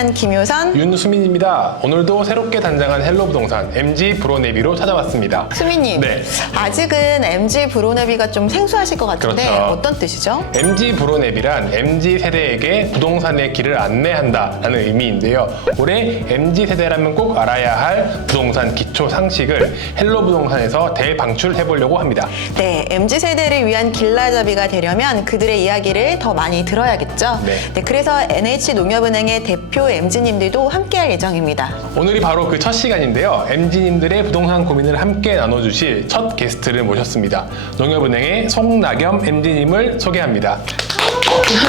행복한 김효선, 윤수민입니다. 오늘도 새롭게 단장한 헬로부동산 MG 브로네비로 찾아왔습니다. 수민님. 네. 아직은 MG 브로네비가 좀 생소하실 것 같은데 그렇죠. 어떤 뜻이죠? MG 브로네비란 MG 세대에게 부동산의 길을 안내한다라는 의미인데요. 올해 MG 세대라면 꼭 알아야 할 부동산 기초 상식을 헬로부동산에서 대방출해 보려고 합니다. 네, MZ 세대를 위한 길라잡이가 되려면 그들의 이야기를 더 많이 들어야겠죠. 네. 그래서 NH농협은행의 대표 MZ님들도 함께할 예정입니다. 오늘이 바로 그 첫 시간인데요. MG님들의 부동산 고민을 함께 나눠주실 첫 게스트를 모셨습니다. 농협은행의 송나겸 MG님을 소개합니다.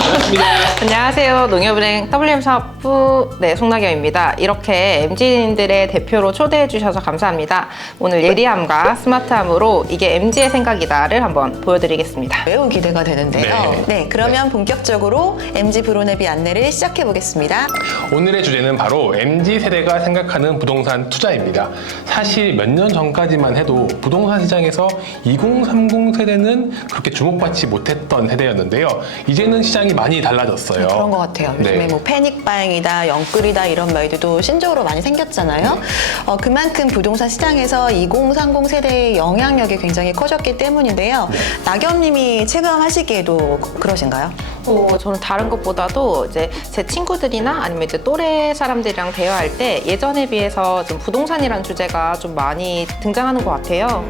반갑습니다. 안녕하세요. 농협은행 WM 사업부 송나겸입니다. 이렇게 MZ인들의 대표로 초대해 주셔서 감사합니다. 오늘 예리함과 스마트함으로 이게 MZ의 생각이다를 한번 보여드리겠습니다. 매우 기대가 되는데요. 네. 그러면 본격적으로 MG 브로네비 안내를 시작해 보겠습니다. 오늘의 주제는 바로 MZ 세대가 생각하는 부동산 투자입니다. 사실 몇 년 전까지만 해도 부동산 시장에서 2030 세대는 그렇게 주목받지 못했던 세대였는데요. 이제는 시장이 많이 달라졌어요. 그런 것 같아요. 요즘에 네. 뭐 패닉바잉이다, 영끌이다 이런 말들도 신조어로 많이 생겼잖아요. 그만큼 부동산 시장에서 2030 세대의 영향력이 굉장히 커졌기 때문인데요. 나겸님이 체감하시기에도 그러신가요? 저는 다른 것보다도 이제 제 친구들이나 아니면 이제 또래 사람들이랑 대화할 때 예전에 비해서 좀 부동산이라는 주제가 좀 많이 등장하는 것 같아요.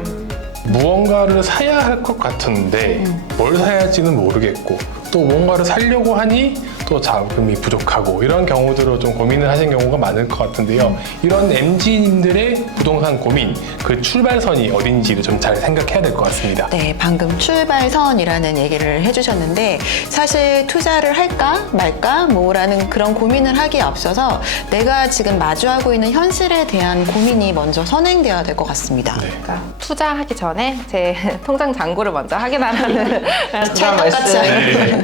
무언가를 사야 할 것 같은데 뭘 사야 할지는 모르겠고 또 뭔가를 사려고 하니 또 자금이 부족하고 이런 경우들로 좀 고민을 하신 경우가 많을 것 같은데요. 이런 MZ님들의 부동산 고민, 그 출발선이 어딘지를 좀 잘 생각해야 될 것 같습니다. 네, 방금 출발선이라는 얘기를 해주셨는데 사실 투자를 할까 말까 뭐라는 그런 고민을 하기에 앞서서 내가 지금 마주하고 있는 현실에 대한 고민이 먼저 선행돼야 될 것 같습니다. 네. 그러니까 투자하기 전에 제 통장 잔고를 먼저 확인하라는 그런 찰떡같이. 네.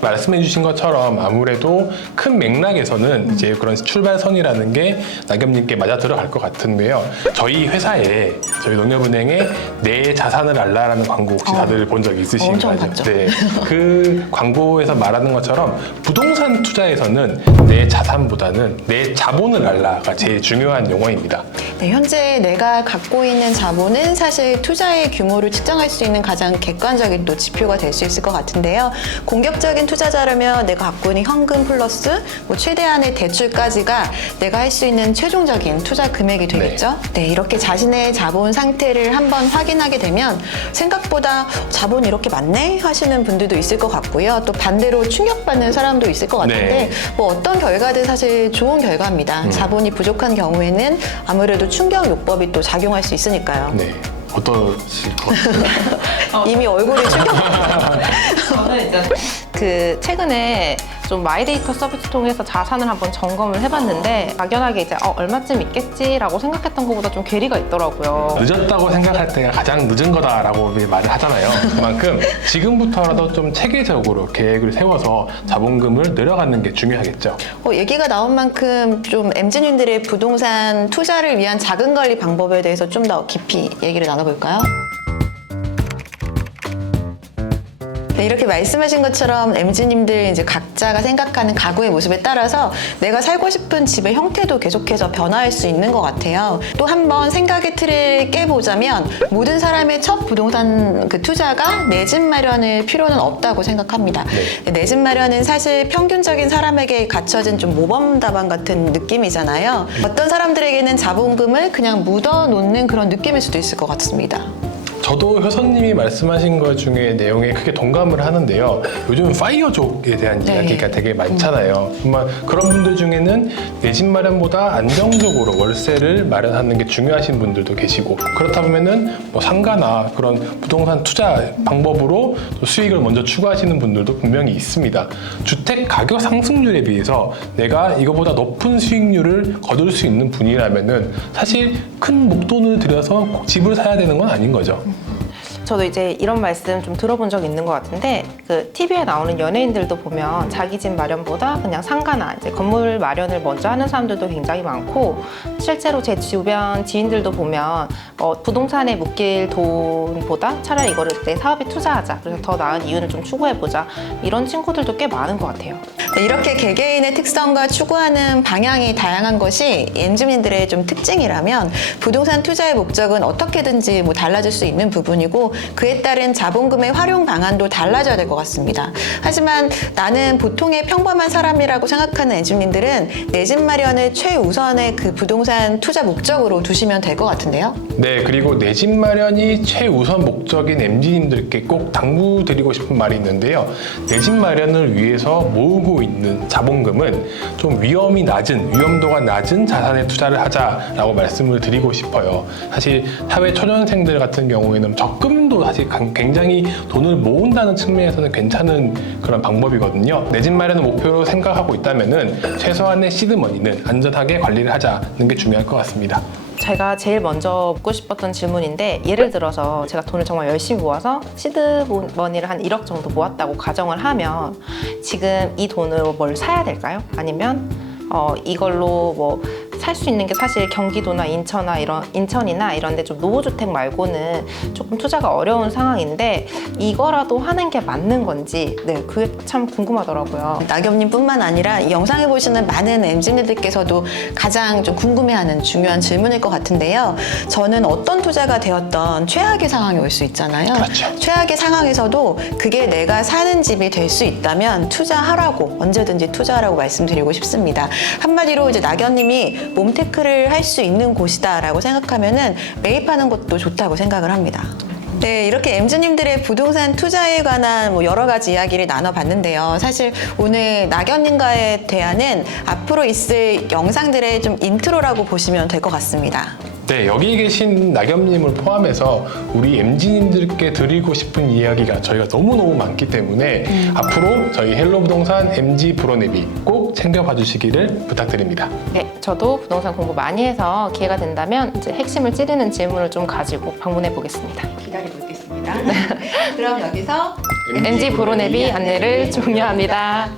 말씀해 주신 것처럼 아무래도 큰 맥락에서는 이제 그런 출발선이라는 게 나겸님께 맞아 들어갈 것 같은데요. 저희 회사에 저희 농협은행에 내 자산을 알라라는 광고 혹시 다들 본 적 있으신가요? 엄청 봤죠. 네. 그 광고에서 말하는 것처럼 부동산 투자에서는 내 자산보다는 내 자본을 알라가 제일 중요한 용어입니다. 네, 현재 내가 갖고 있는 자본은 사실 투자의 규모를 측정할 수 있는 가장 객관적인 또 지표가 될 수 있을 것 같은데요. 공격적인 투자자라면 내가 갖고 있는 현금 플러스 뭐 최대한의 대출까지가 내가 할 수 있는 최종적인 투자 금액이 되겠죠. 네, 이렇게 자신의 자본 상태를 한번 확인하게 되면 생각보다 자본이 이렇게 많네 하시는 분들도 있을 것 같고요. 또 반대로 충격받는 사람도 있을 것 같은데 네. 뭐 어떤 결과든 사실 좋은 결과입니다. 자본이 부족한 경우에는 아무래도 충격요법이 또 작용할 수 있으니까요. 네. 어떠실 것 같아요? 이미 얼굴이 충격. 저는 일단 그 최근에 좀 마이데이터 서비스 통해서 자산을 한번 점검을 해봤는데 막연하게 이제 얼마쯤 있겠지라고 생각했던 것보다 좀 괴리가 있더라고요. 늦었다고 생각할 때가 가장 늦은 거다라고 말을 하잖아요. 그만큼 지금부터라도 좀 체계적으로 계획을 세워서 자본금을 늘어가는 게 중요하겠죠. 얘기가 나온 만큼 좀 MZ님들의 부동산 투자를 위한 자금 관리 방법에 대해서 좀 더 깊이 얘기를 나눠볼까요? 네, 이렇게 말씀하신 것처럼 MZ님들 이제 각자가 생각하는 가구의 모습에 따라서 내가 살고 싶은 집의 형태도 계속해서 변화할 수 있는 것 같아요. 또 한번 생각의 틀을 깨보자면 모든 사람의 첫 부동산 그 투자가 내 집 마련일 필요는 없다고 생각합니다. 내 집 마련은 사실 평균적인 사람에게 갖춰진 좀 모범답안 같은 느낌이잖아요. 어떤 사람들에게는 자본금을 그냥 묻어놓는 그런 느낌일 수도 있을 것 같습니다. 저도 효선님이 말씀하신 것 중에 내용에 크게 동감을 하는데요. 요즘 파이어족에 대한 이야기가 되게 많잖아요. 정말 그런 분들 중에는 내 집 마련보다 안정적으로 월세를 마련하는 게 중요하신 분들도 계시고 그렇다 보면은 뭐 상가나 그런 부동산 투자 방법으로 또 수익을 먼저 추구하시는 분들도 분명히 있습니다. 주택 가격 상승률에 비해서 내가 이거보다 높은 수익률을 거둘 수 있는 분이라면은 사실 큰 목돈을 들여서 꼭 집을 사야 되는 건 아닌 거죠. 저도 이제 이런 말씀 좀 들어본 적 있는 것 같은데 그 TV에 나오는 연예인들도 보면 자기 집 마련보다 그냥 상가나 이제 건물 마련을 먼저 하는 사람들도 굉장히 많고 실제로 제 주변 지인들도 보면 부동산에 묶일 돈보다 차라리 이거를 내 사업에 투자하자, 그래서 더 나은 이윤을 좀 추구해보자, 이런 친구들도 꽤 많은 것 같아요. 이렇게 개개인의 특성과 추구하는 방향이 다양한 것이 MZ민들의 좀 특징이라면 부동산 투자의 목적은 어떻게든지 뭐 달라질 수 있는 부분이고 그에 따른 자본금의 활용 방안도 달라져야 될 것 같습니다. 하지만 나는 보통의 평범한 사람이라고 생각하는 MZ민들은 내 집 마련을 최우선의 그 부동산 투자 목적으로 두시면 될 것 같은데요. 네, 그리고 내 집 마련이 최우선 목적인 MZ님들께 꼭 당부드리고 싶은 말이 있는데요. 내 집 마련을 위해서 모으고 있는 자본금은 좀 위험도가 낮은 자산에 투자를 하자라고 말씀을 드리고 싶어요. 사실 사회 초년생들 같은 경우에는 적금도 사실 굉장히 돈을 모은다는 측면에서는 괜찮은 그런 방법이거든요. 내 집 마련을 목표로 생각하고 있다면은 최소한의 시드머니는 안전하게 관리를 하자는 게 중요할 것 같습니다. 제가 제일 먼저 묻고 싶었던 질문인데, 예를 들어서 제가 돈을 정말 열심히 모아서 시드머니를 한 1억 정도 모았다고 가정을 하면 지금 이 돈으로 뭘 사야 될까요? 아니면 이걸로 뭐 살 수 있는 게 사실 경기도나 인천이나 이런 데 좀 노후주택 말고는 조금 투자가 어려운 상황인데 이거라도 하는 게 맞는 건지, 네, 그게 참 궁금하더라고요. 낙엽님뿐만 아니라 이 영상을 보시는 많은 MZ님들께서도 가장 좀 궁금해하는 중요한 질문일 것 같은데요. 저는 어떤 투자가 되었던 최악의 상황이 올 수 있잖아요. 그렇죠. 최악의 상황에서도 그게 내가 사는 집이 될 수 있다면 투자하라고, 언제든지 투자하라고 말씀드리고 싶습니다. 한마디로 이제 낙엽님이 몸테크를 할 수 있는 곳이다라고 생각하면은 매입하는 것도 좋다고 생각을 합니다. 네, 이렇게 MZ님들의 부동산 투자에 관한 뭐 여러 가지 이야기를 나눠봤는데요. 사실 오늘 낙엽님과의 대화는 앞으로 있을 영상들의 좀 인트로라고 보시면 될 것 같습니다. 네, 여기 계신 낙엽님을 포함해서 우리 MZ님들께 드리고 싶은 이야기가 저희가 너무너무 많기 때문에 앞으로 저희 헬로부동산 MZ 브로네비 꼭 챙겨봐 주시기를 부탁드립니다. 네, 저도 부동산 공부 많이 해서 기회가 된다면 이제 핵심을 찌르는 질문을 좀 가지고 방문해 보겠습니다. 기다리고 있겠습니다. 그럼 여기서 MZ 브로네비 안내를 종료합니다.